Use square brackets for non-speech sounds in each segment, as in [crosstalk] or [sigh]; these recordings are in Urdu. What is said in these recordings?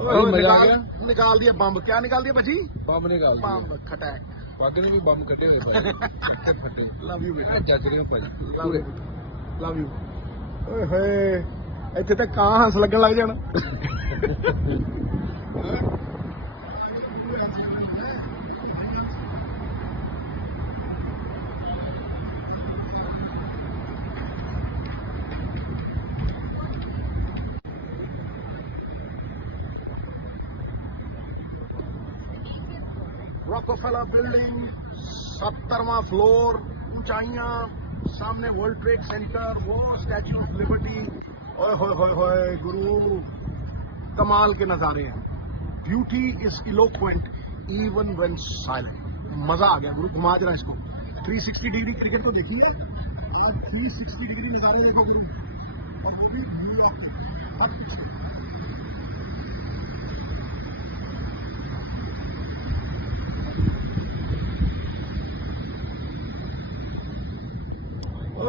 ਨਿਕਾਲ ਨਿਕਾਲ ਬੰਬ। ਕਿਆ ਨਿਕਾਲ ਦਿਆ ਬੱਜੀ ਬੰਬ ਨੇ ਗੱਲ ਬੰਬ ਖਟੈਕ ਵਾਕਈ ਵੀ ਬੰਬ ਕੱਢੇ ਭਾਈ ਲਵ ਯੂ ਬੇਟਾ। ਚੱਜ ਰਿਹਾ ਭਾਈ ਲਵ ਯੂ ਲਵ ਯੂ ਓਏ ਹੋਏ ਇੱਥੇ ਤਾਂ ਕਾਂ ਹੰਸ ਲੱਗਣ ਲੱਗ ਜਾਣ। واکوفلا بلڈنگ سترواں فلور اونچائیاں سامنے ورلڈ ٹریڈ سینٹر وہ اسٹیچو آف لبرٹی اوئے ہوئے ہوئے ہوئے گرو کمال کے نظارے ہیں۔ Beauty is point even when silent مزہ آ گیا، گرو گھما رہا اس کو۔ 360 ڈگری کرکٹ کو دیکھیے آج 360 ڈگری نظارے دیکھو گرو۔ اور بھی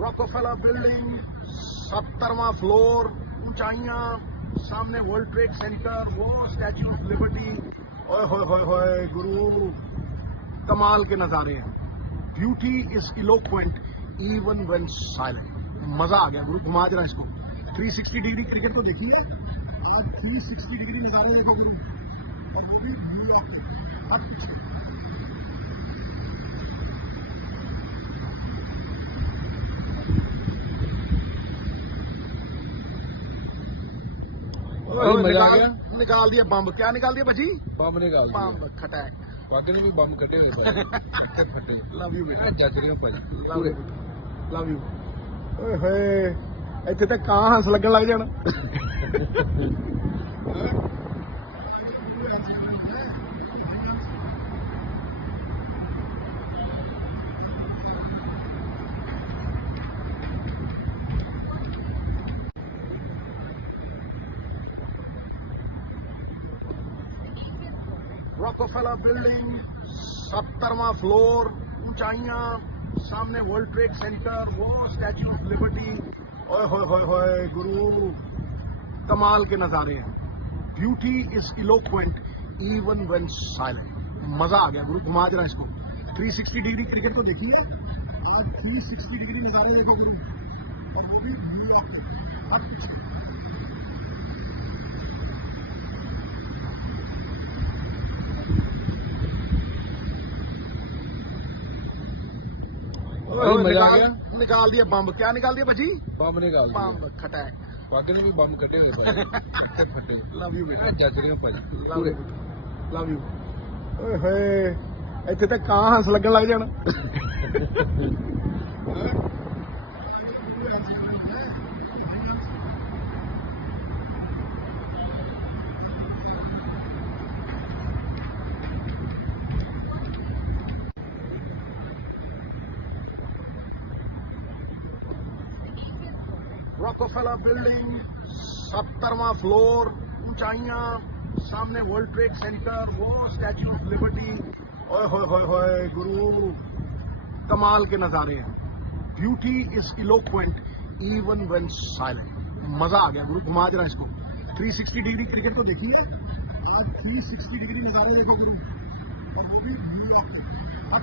روکوفلا بلڈنگ سترواں فلور اونچائیاں سامنے ورلڈ ٹریڈ سینٹر وہ اسٹیچو آف لبرٹی اوئے ہوئے ہوئے ہوئے گرو کمال کے نظارے ہیں۔ Beauty is point even when silent مزہ آ گیا گرو، گھما دے اس کو۔ 360 ڈگری کرکٹ کو دیکھیے آج 360 ڈگری نظارے دیکھو گرو۔ بھی اب ਨਿਕਾਲ ਨਿਕਾਲਦੀ ਬੰਬ ਕਿਆ ਨਿਕਾਲਦੀ ਹੈ ਬੱਜੀ ਬੰਬ ਨਿਕਾਲ ਬੰਬ ਖਟੈਕ ਵਾਕਈ ਨੂੰ ਕੋਈ ਬੰਬ ਕੱਢੇ ਗਏ ਲਵ ਯੂ ਬੇਟਾ ਚੱਚ ਰਹੇ ਹੋ ਭਾਈ ਲਵ ਯੂ ਓਏ ਹੋਏ ਇੱਥੇ ਤਾਂ ਕਾਂ ਹੰਸ ਲੱਗਣ ਲੱਗ ਜਾਣਾ। [laughs] روکوفلا بلڈنگ سترواں فلور اونچائیاں، سامنے ورلڈ ٹریڈ سینٹر وہ اسٹیچو آف لبرٹی اوئے ہوئے ہوئے ہوئے گرو، کمال کے نظارے ہیں۔ Beauty is eloquent even when silent مزہ آ گیا، گرو گھما دینا اس کو۔ تھری سکسٹی ڈگری کرکٹ کو دیکھیے آج تھری سکسٹی ڈگری نظارے دیکھو گرو۔ اور ਬੰਬ। ਕਿਆ ਨਿਕਾਲਦੀ ਹੈ ਬੱਜੀ ਬੰਬ ਨਿਕਾਲ ਬੰਬ ਖਟੈਕ ਵਾਕਈ ਬੰਬ ਕੱਢੇਗਾ ਲਵ ਯੂ ਇੱਥੇ ਤਾਂ ਕਾਂ ਹੰਸ ਲੱਗਣ ਲੱਗ ਜਾਣਾ। [laughs] فلا بلڈنگ سترواں فلور اونچائیاں، سامنے ورلڈ ٹریڈ سینٹر وہ اسٹیچو آف لبرٹی اوئے ہوئے ہوئے ہوئے گرو، کمال کے نظارے ہیں۔ Beauty is clue point even when silent مزہ آ گیا گرو، گھما رہا اس کو۔ 360 ڈگری کرکٹ کو دیکھیے آج 360 ڈگری نظارے دیکھو گرو۔ بھی اب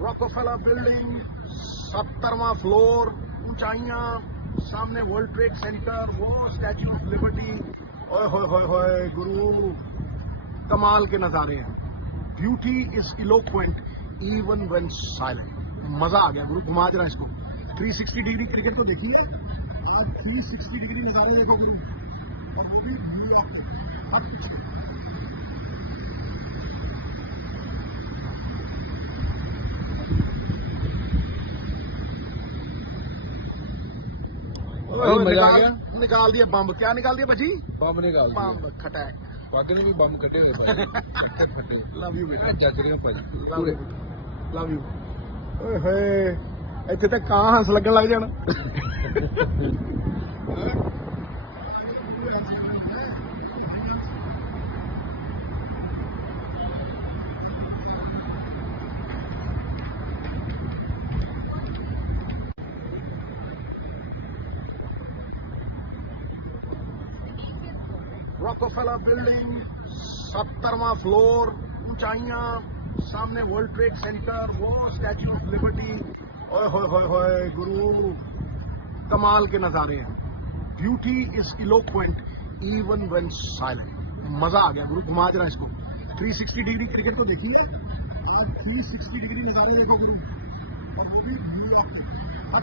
روکوفیلا بلڈنگ سترواں فلور اونچائیاں سامنے ورلڈ ٹریڈ سینٹر وہ اسٹیچو آف لبرٹی اوئے ہوئے ہوئے ہوئے گرو کمال کے نظارے ہیں۔ Beauty is eloquent even when silent مزہ آ گیا گرو گھما دے اس کو۔ تھری سکسٹی ڈگری کرکٹ کو دیکھیے آج تھری سکسٹی ڈگری نظارے دیکھو گرو۔ اور ਕਾਫੀ ਬੰਬ ਕਿਆ ਨਿਕਾਲਦੀ ਹੈ ਬੱਜੀ ਬੰਬ ਨਿਕਾਲ ਬੰਬ ਖਟੈਕ ਬੰਬ ਕੱਢੇ ਲਵ ਇੱਥੇ ਤਾਂ ਕਾਂ ਹੰਸ ਲੱਗਣ ਲੱਗ ਜਾਣਾ। [laughs] روکوفلا بلڈنگ سترواں فلور اونچائیاں سامنے ورلڈ ٹریڈ سینٹر وہ اسٹیچو آف لبرٹی اوئے ہوئے ہوئے ہوئے گرو کمال کے نظارے ہیں beauty is eloquent even when silent مزہ آ گیا گرو گھما رہا اس کو تھری سکسٹی ڈگری کرکٹ کو دیکھیے آج تھری سکسٹی ڈگری نظارے دیکھو گرو اب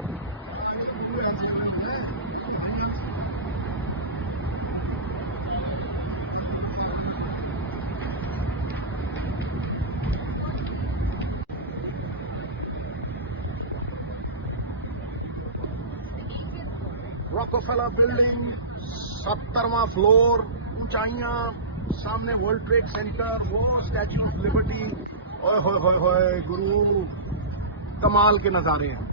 راکوفیلا بلڈنگ سترواں فلور اونچائیاں، سامنے ورلڈ ٹریڈ سینٹر وہ اسٹیچو آف لبرٹی اوئے ہوئے ہوئے ہوئے گرو، کمال کے نظارے ہیں۔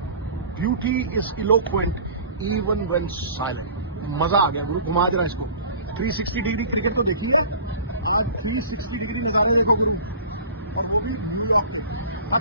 Beauty is point even when silent مزہ آ گیا، گرو، گھما رہا اس کو۔ 360 ڈگری کرکٹ کو دیکھیے آج 360 ڈگری نظارے دیکھو، گرو۔ اور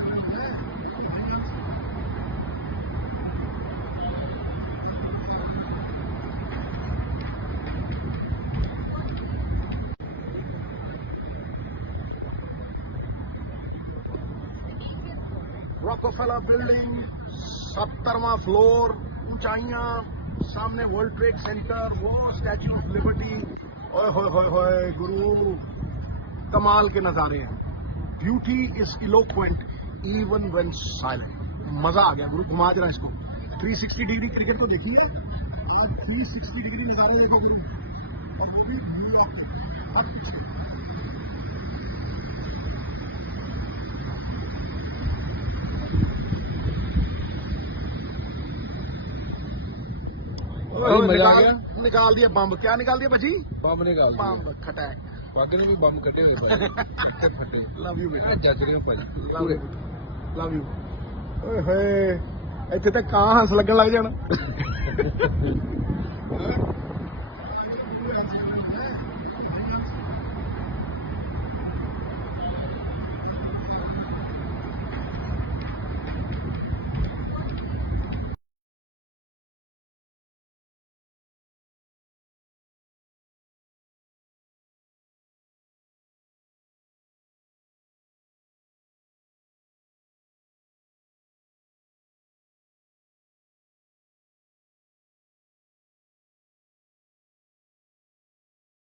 روکوفلا بلڈنگ سترواں فلور اونچائیاں، سامنے ورلڈ ٹریڈ سینٹر وہ اسٹیچو آف لبرٹی اوئے ہوئے ہوئے ہوئے گرو کمال کے نظارے ہیں۔ Beauty is kilo point even when silent مزہ آ گیا، گرو گھما جرا اس کو۔ 360 ڈگری کرکٹ کو دیکھیے آج 360 ڈگری نظارے دیکھو گرو۔ اور ਮਜ਼ਾ ਆ ਬੰਬ ਕਿਆ ਨਿਕਾਲਦੀ ਹੈ ਭਾਜੀ? ਬੰਬ ਨਿਕਾਲ ਬੰਬ ਖਟੈਕ ਇੱਥੇ ਤਾਂ ਕਾਂ ਹੰਸ ਲੱਗਣ ਲੱਗ ਜਾਣਾ। [laughs]